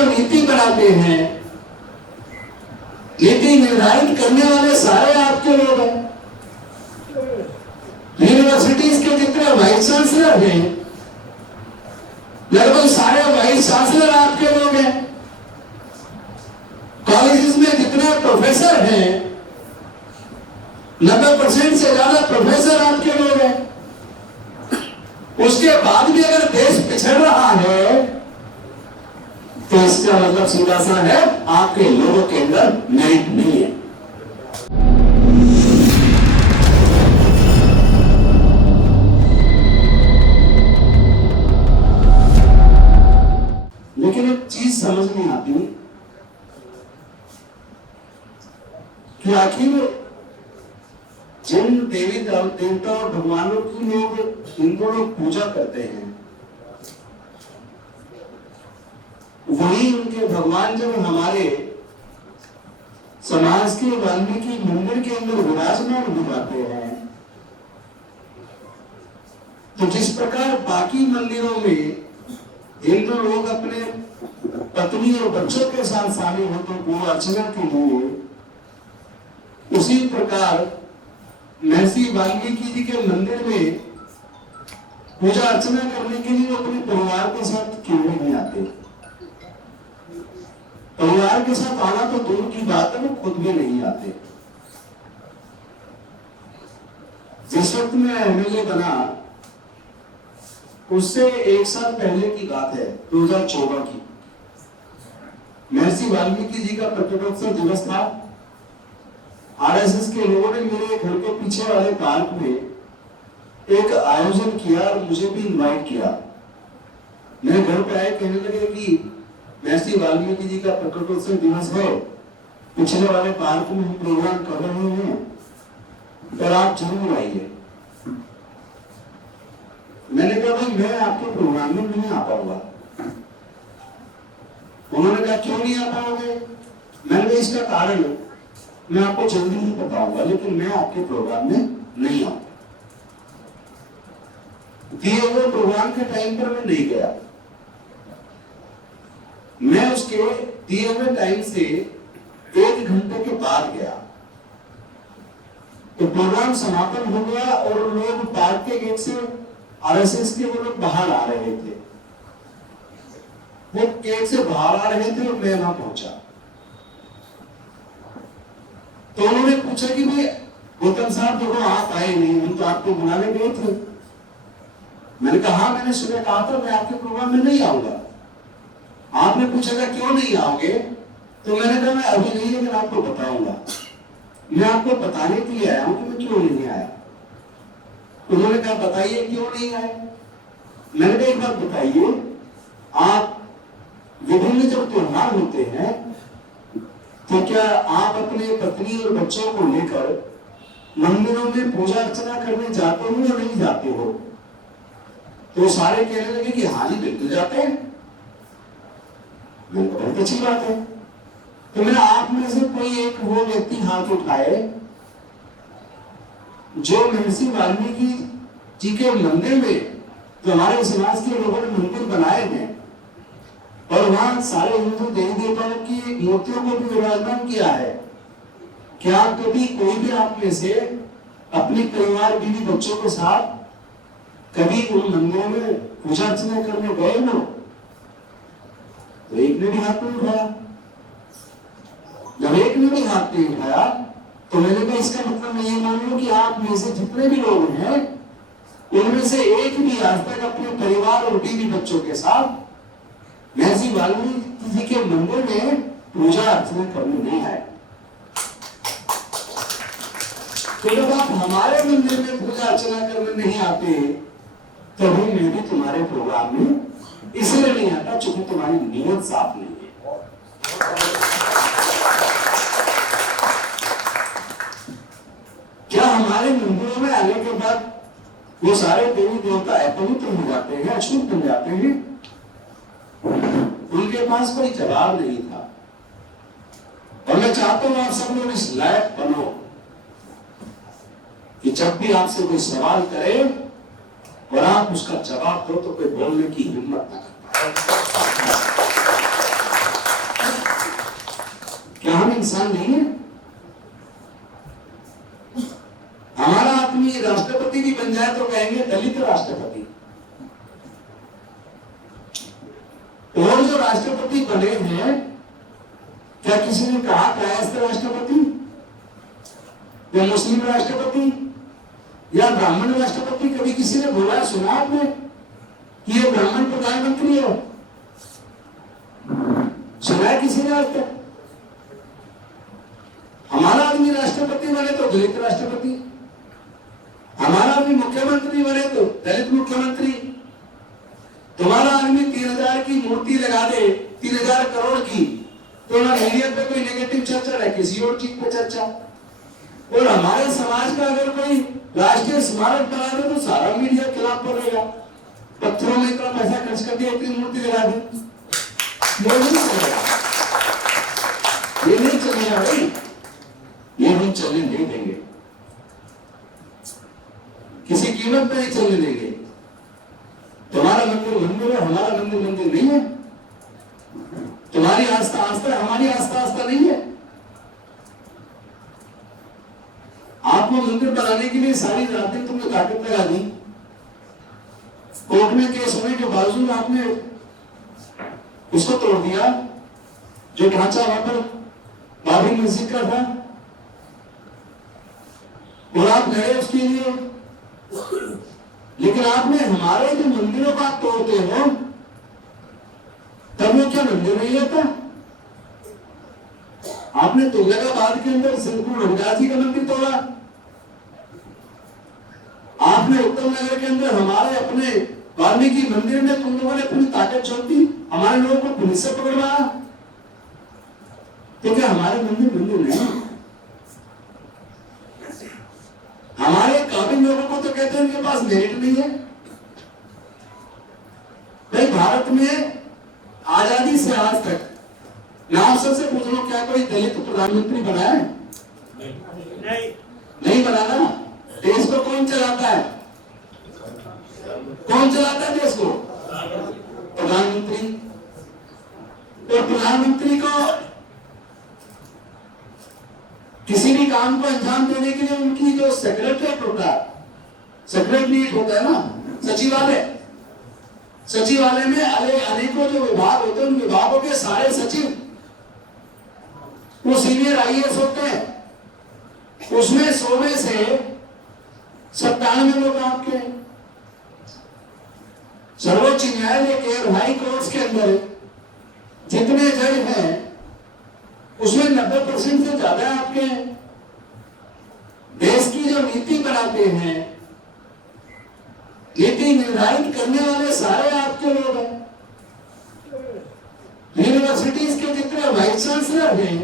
जो नीति बनाते हैं, नीति निर्धारित करने वाले सारे आपके लोग हैं। यूनिवर्सिटीज के जितने वाइस चांसलर हैं, लगभग सारे वाइस चांसलर आपके लोग हैं। कॉलेजेस में जितने प्रोफेसर हैं, 90% से ज्यादा प्रोफेसर आपके लोग हैं। उसके बाद भी अगर देश पिछड़ रहा है तो इसका मतलब सीधा सा है, आपके लोगों के अंदर मेरिट नहीं है। लेकिन एक चीज समझ नहीं आती कि आखिर जिन देवी देवता और भगवानों की लोग हिंदू लोग पूजा करते हैं, वही उनके भगवान जब हमारे समाज के वाल्मीकि मंदिर के अंदर विराजमान हो जाते हैं, तो जिस प्रकार बाकी मंदिरों में हिंदू लोग अपने पत्नी और बच्चों के साथ शामिल होते हैं पूजा अर्चना के लिए, उसी प्रकार महर्षि वाल्मीकि जी के मंदिर में पूजा अर्चना करने के लिए अपने परिवार के साथ क्यों नहीं आते? परिवार के साथ आना तो दूर की बात है, वो खुद भी नहीं आते। जिस वक्त मैं एमएलए बना, उससे एक साल पहले की बात है, 2014 की। महर्षि वाल्मीकि जी का प्रकटोत्सव दिवस था। आरएसएस के लोगों ने मेरे घर के पीछे वाले पार्क में एक आयोजन किया और मुझे भी इनवाइट किया। मेरे घर पे आए, कहने लगे कि महर्षि वाल्मीकि जी का प्रकटोत्सव दिवस है, पिछले वाले पार्क में हम प्रोग्राम कर रहे हैं और आप जरूर आइए। मैंने कहा भाई मैं आपके प्रोग्राम में नहीं आ पाऊंगा। उन्होंने कहा क्यों नहीं आ पाओगे? मैंने कहा इसका कारण मैं आपको जल्दी ही बताऊंगा, लेकिन मैं आपके प्रोग्राम में नहीं आऊंगा। दिए हुए प्रोग्राम के टाइम पर मैं नहीं गया। मैं उसके दिए हुए टाइम से 1 घंटे के बाद गया तो प्रोग्राम समापन हो गया और लोग पार्क के गेट से आरएसएस के वो लोग बाहर आ रहे थे। वो गेट से बाहर आ रहे थे और मैं वहां पहुंचा तो उन्होंने पूछा कि भाई गौतम साहब देखो आप आए नहीं, हम तो आपको बुलाने गए थे। मैंने कहा हाँ, मैंने सुबह कहा था मैं आपके प्रोग्राम में नहीं आऊंगा। आपने पूछा था क्यों नहीं आओगे, तो मैंने कहा मैं अभी नहीं, लेकिन आपको बताऊंगा। मैं आपको बताने के लिए आया हूं कि मैं क्यों नहीं आया। उन्होंने कहा बताइए क्यों नहीं आए। मैंने कहा एक बात बताइए, आप विभिन्न जब त्योहार होते हैं तो क्या आप अपने पत्नी और बच्चों को लेकर मंदिरों में पूजा अर्चना करने जाते हो या नहीं जाते हो? तो सारे कहने लगे कि हाँ जी बिल्कुल जाते हैं। बहुत अच्छी बात है। तो मैंने आप में से कोई एक वो व्यक्ति हाथ उठाए जो महर्षि वाल्मीकि जी के मंदिर में, जो हमारे समाज के लोगों ने मंदिर बनाए हैं और वहां सारे हिंदू देवी देवताओं की मूर्तियों को भी विराजमान किया है, क्या कभी कोई भी आप में से अपने परिवार बीवी बच्चों के साथ कभी उन मंदिरों में पूजा अर्चना करने गए हो? तो एक ने भी हाथ नहीं उठाया। जब एक ने भी हाथ नहीं उठाया तो मैंने कहा इसका मतलब मैं ये मान लूं कि आप में से जितने भी लोग हैं उनमें से एक भी आज तक अपने परिवार और बीवी बच्चों के साथ महर्षि वाल्मीकि जी के मंदिर में पूजा अर्चना करने नहीं आए। तो जब आप हमारे मंदिर में पूजा अर्चना करने नहीं आते तभी मैं भी तुम्हारे प्रोग्राम में इसलिए नहीं आता क्योंकि तुम्हारी नीयत साफ नहीं है। क्या हमारे मंदिरों में आने के बाद वो सारे देवी देवता अपवित्र हो जाते हैं, अशुद्ध बन जाते हैं? उनके पास कोई जवाब नहीं था। और मैं चाहता हूं आप सब लोग इस लायक बनो कि जब भी आपसे कोई सवाल करे और आप उसका जवाब दो तो कोई बोलने की हिम्मत ना करे। हम इंसान नहीं है? हमारा आदमी राष्ट्रपति भी बन जाए तो कहेंगे दलित राष्ट्रपति। और जो राष्ट्रपति बने हैं, क्या किसी ने कहा कायस्थ राष्ट्रपति या मुस्लिम राष्ट्रपति या ब्राह्मण राष्ट्रपति? कभी किसी ने बोला, सुना आपने कि ये ब्राह्मण प्रधानमंत्री है? सुना है किसी ने आज तक? हमारा आदमी राष्ट्रपति बने तो दलित राष्ट्रपति, हमारा आदमी मुख्यमंत्री बने तो दलित मुख्यमंत्री। तुम्हारा आदमी 3000 की मूर्ति लगा दे, 3000 करोड़ की, तो ना मीडिया पे कोई नेगेटिव चर्चा है, किसी और चीज पे चर्चा। और हमारे समाज का अगर कोई राष्ट्रीय स्मारक बना दे तो सारा मीडिया खिलाफ बोलेगा, पत्थरों में इतना पैसा खर्च कर दिया, इतनी मूर्ति लगा दी। ये नहीं चलेगा, ये नहीं चलेगा भाई, ये हम चलने नहीं देंगे, किसी कीमत पे नहीं चलने देंगे। तुम्हारा मंदिर मंदिर है, हमारा मंदिर मंदिर नहीं है। तुम्हारी आस्था आस्था है, हमारी आस्था आस्था नहीं है। आपको मंदिर बनाने के लिए सारी रातें तुमने ताकत लगा दी, कोर्ट में केस होने के बावजूद आपने उसको तोड़ दिया, जो ढांचा वहां पर बाबरी मस्जिद का था, और आप लड़े उसके लिए। लेकिन आपने हमारे जो मंदिरों का तोड़ते हो, तब वो क्या मंदिर नहीं होता? आपने तुगलकाबाद के अंदर सिद्धपुर रविदास जी का मंदिर तोड़ा, आपने उत्तम नगर के अंदर हमारे अपने वाल्मीकि मंदिर में तुम लोगों ने अपनी ताकत छोड़ दी, हमारे लोगों को पुलिस से पकड़वाया। तो क्या हमारे मंदिर मंदिर नहीं? हमारे काबिल लोगों को तो कहते हैं उनके पास मेरिट नहीं है। भाई भारत में आजादी से आज तक नाम सबसे पूछ लो, क्या कोई दलित प्रधानमंत्री बना है? नहीं बना ना। देश को कौन चलाता है? कौन चलाता है देश को? प्रधानमंत्री। तो प्रधानमंत्री को किसी भी काम को अंजाम देने के लिए उनकी जो सेक्रेटरीट होता है, सेक्रेटरीट होता है ना, सचिवालय, सचिवालय में अनेकों जो विभाग होते हैं, उन विभागों के सारे सचिव वो सीनियर आईएएस होते हैं। उसमें 100 में से 97 लोग आपके हैं। सर्वोच्च न्यायालय के और हाई कोर्ट्स के अंदर जितने जज हैं उसमें 90% से ज्यादा आपके हैं। देश की जो नीति बनाते हैं, नीति निर्धारित करने वाले सारे आपके लोग हैं। यूनिवर्सिटीज के जितने वाइस चांसलर हैं,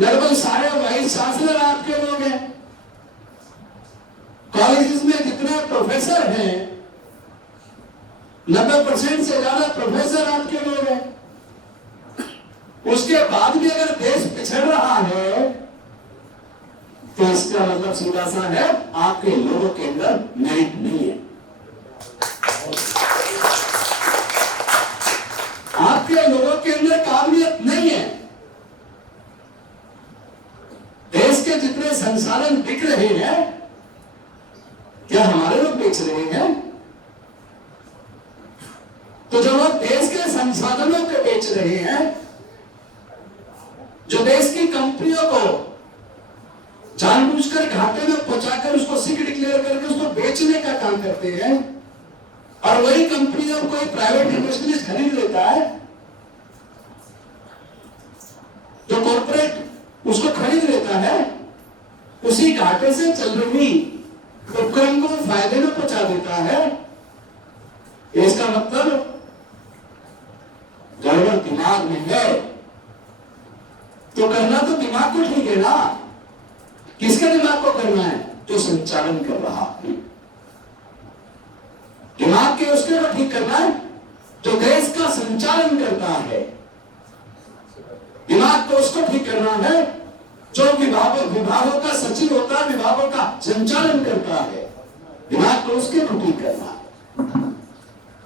लगभग सारे वाइस चांसलर आपके लोग हैं। कॉलेजेस में जितने प्रोफेसर हैं, 90% से ज्यादा प्रोफेसर आपके लोग हैं। उसके बाद भी अगर देश पिछड़ रहा है तो इसका मतलब सीधा सा है, आपके लोगों के अंदर मेरिट नहीं है। आपके लोगों के अंदर काबिलियत नहीं है। देश के जितने संसाधन बिक रहे हैं, क्या हमारे लोग बेच रहे हैं? तो जो लोग देश के संसाधनों को बेच रहे हैं, जो देश की कंपनियों को जानबूझकर घाटे में पहुंचाकर उसको सिक डिक्लेयर करके उसको बेचने का काम करते हैं, और वही कंपनियों को प्राइवेट इन्वेस्टमेंट खरीद लेता है, जो कॉर्पोरेट उसको खरीद लेता है, उसी घाटे से चल रही उपक्रम को फायदे में पहुंचा देता है। इसका मतलब गड़बड़ दिमाग में है। तो करना तो दिमाग को ठीक है ना। किसके दिमाग को करना है? जो संचालन कर रहा है। दिमाग के उसके को ठीक करना है जो देश का संचालन करता है। दिमाग को उसको ठीक करना है जो विभागों का सचिव होता है, विभागों का संचालन करता है। दिमाग को उसके को ठीक करना है।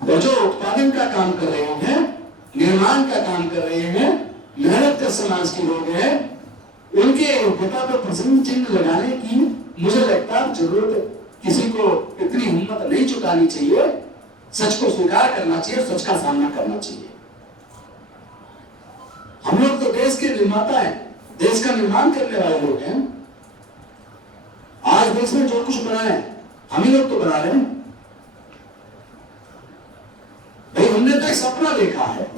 और जो उत्पादन का काम कर रहे हैं, निर्माण का काम कर रहे हैं, मेहनत का समाज के लोग हैं, उनके योग्यता पर प्रश्न चिन्ह लगाने की मुझे लगता है जरूरत किसी को इतनी हिम्मत नहीं चुकानी चाहिए। सच को स्वीकार करना चाहिए, सच का सामना करना चाहिए। हम लोग तो देश के निर्माता हैं, देश का निर्माण करने वाले लोग हैं। आज देश में जो कुछ बना है हम ही लोग तो बना रहे हैं भाई। हमने तो एक सपना देखा है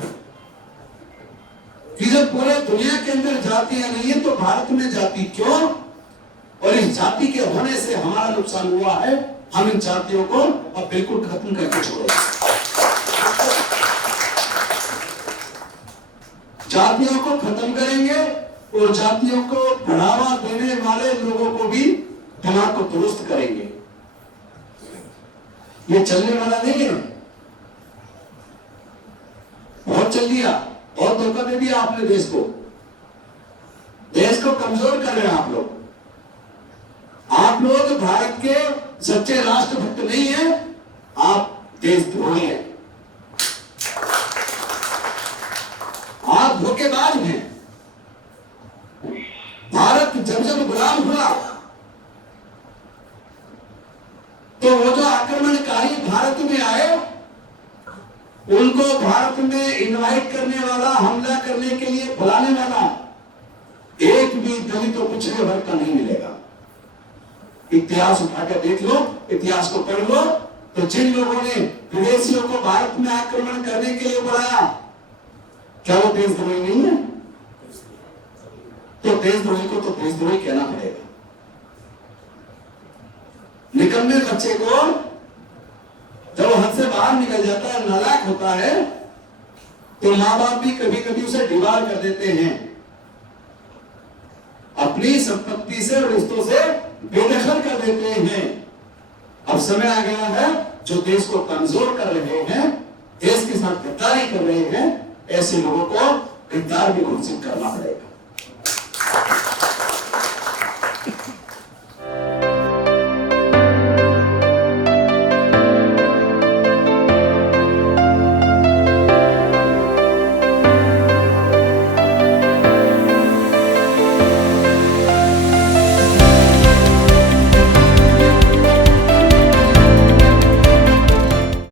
कि जब पूरे दुनिया के अंदर जातियां नहीं है तो भारत में जाति क्यों, और इस जाति के होने से हमारा नुकसान हुआ है, हम इन जातियों को अब बिल्कुल खत्म करके छोड़ेंगे। जातियों को खत्म करेंगे और जातियों को बढ़ावा देने वाले लोगों को भी दिमाग को दुरुस्त करेंगे। ये चलने वाला नहीं है। बहुत चल दिया, बहुत धोखा दे दिया आपने देश को। देश को कमजोर कर रहे हैं आप लोग। आप लोग भारत के सच्चे राष्ट्रभक्त नहीं है, आप देशद्रोही हैं, आप धोखेबाज हैं। भारत जब जब गुलाम हुआ तो वो जो आक्रमणकारी भारत में आए उनको भारत में इनवाइट करने वाला, हमला करने के लिए बुलाने वाला एक भी दलित और पिछड़े वर्ग का नहीं मिलेगा। इतिहास उठाकर देख लो, इतिहास को पढ़ लो, तो जिन लोगों ने विदेशियों को भारत में आक्रमण करने के लिए बुलाया, क्या वो देशद्रोही नहीं है? तो देशद्रोही को तो देशद्रोही कहना पड़ेगा। निकम्मे बच्चे को जब हद से बाहर निकल जाता है, नालायक होता है, तो मां बाप भी कभी कभी उसे डिबार कर देते हैं, अपनी संपत्ति से और रिश्तों से बेदखल कर देते हैं। अब समय आ गया है, जो देश को कमजोर कर रहे हैं, देश के साथ गद्दारी कर रहे हैं, ऐसे लोगों को गद्दार भी घोषित करना पड़ेगा।